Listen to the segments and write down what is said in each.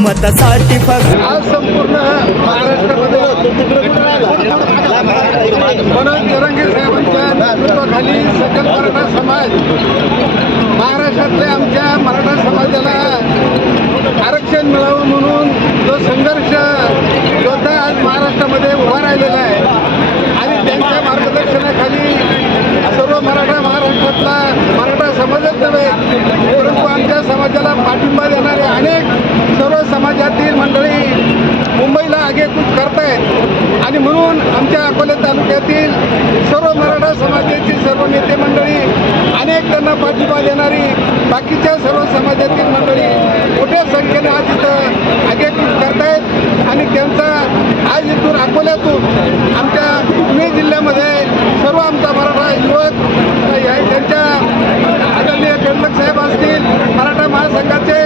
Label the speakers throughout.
Speaker 1: मतासाठी फक्त
Speaker 2: आज संपूर्ण महाराष्ट्रामध्ये मनोज जरांगे साहेबांच्या नेतृत्वाखाली सकल मराठा समाज महाराष्ट्रातल्या आमच्या मराठा समाजाला आरक्षण मिळावं म्हणून जो संघर्ष योद्धा आज महाराष्ट्रामध्ये उभा राहिलेला आहे. आणि त्यांच्या मार्गदर्शनाखाली सर्व मराठा महाराष्ट्रातला मराठा समाजच नव्हे परंतु आमच्या समाजाला पाठिंबा देणारे अनेक समाजातील मंडळी मुंबईला आगेकूच करतायत. आणि म्हणून आमच्या अकोले तालुक्यातील सर्व मराठा समाजाची सर्व नेते मंडळी अनेक त्यांना पाठिंबा देणारी बाकीच्या सर्व समाजातील मंडळी मोठ्या संख्येने आज इथं आगेकूच करतायत आणि त्यांचा आज इथून अकोल्यातून आमच्या पुणे जिल्ह्यामध्ये सर्व आमचा मराठा युवक या- त्यांच्या आदरणीय गणलक साहेब असतील मराठा महासंघाचे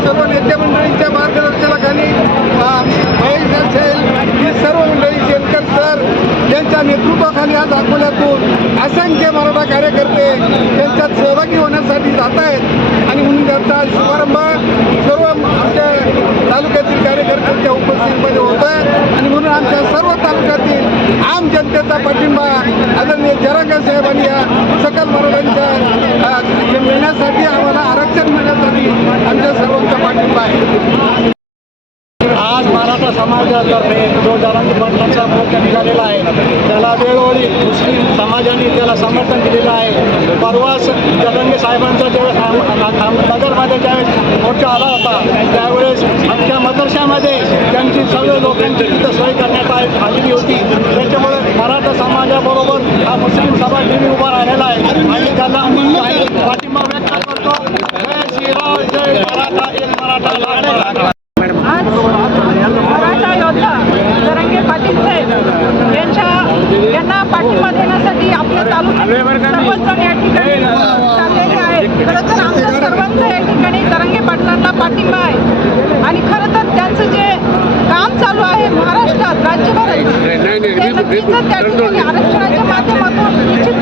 Speaker 2: सर्व नेते मंडळींच्या मार्गदर्शनाखाली अ, महेश असेल ही सर्व मंडळी शेतकर सर यांच्या नेतृत्वाखाली आज अकोल्यातून असंख्य मराठा कार्यकर्ते त्यांच्यात सहभागी होण्यासाठी जात आहेत. आणि म्हणून त्यांचा शुभारंभ सर्व आमच्या तालुक्यातील कार्यकर्त्यांच्या उपस्थितीमध्ये होत आहे आणि म्हणून आमच्या सर्व तालुक्यातील आम जनतेचा पाठिंबा आदरणीय जरांगे साहेबांनी या सकल मराठ्यांच्या मिळण्यासाठी आम्हाला आरक्षण मिळण्यासाठी आमच्या सर्वांचा पाठिंबा आहे
Speaker 3: आज मराठा समाजातर्फे जो जरांगी पाटलांचा मोर्चा निघालेला आहे त्याला वेळोवेळी मुस्लिम समाजाने त्याला समर्थन दिलेलं आहे. परवाच जरंगे साहेबांचा ज्यावेळेस नगरमध्ये ज्यावेळेस मोर्चा आला होता त्यावेळेस आमच्या मदरशामध्ये त्यांची सर्व लोकांची तिथं सोय करण्यात आलेली होती. त्याच्यामुळे मराठा समाजाबरोबर हा मुस्लिम समाज नेहमी उभा राहिलेला आहे. आणि त्याला आम्ही पाठिंबा व्यक्त करतो जय श्रीराम जय मराठा एक मराठा लाख मराठा
Speaker 4: आज मराठा योद्धा जरंगे पाटील साहेब यांच्या यांना पाठिंबा देण्यासाठी आपल्या तालुक्यात या ठिकाणी चाललेले आहेत. खरं तर आमच्या सर्वांचं या ठिकाणी जरंगे पाटलांना पाठिंबा आहे. आणि खरं तर त्यांचं जे काम चालू आहे महाराष्ट्रात राज्यभरात त्या ठिकाणी आरक्षणाच्या माध्यमातून निश्चित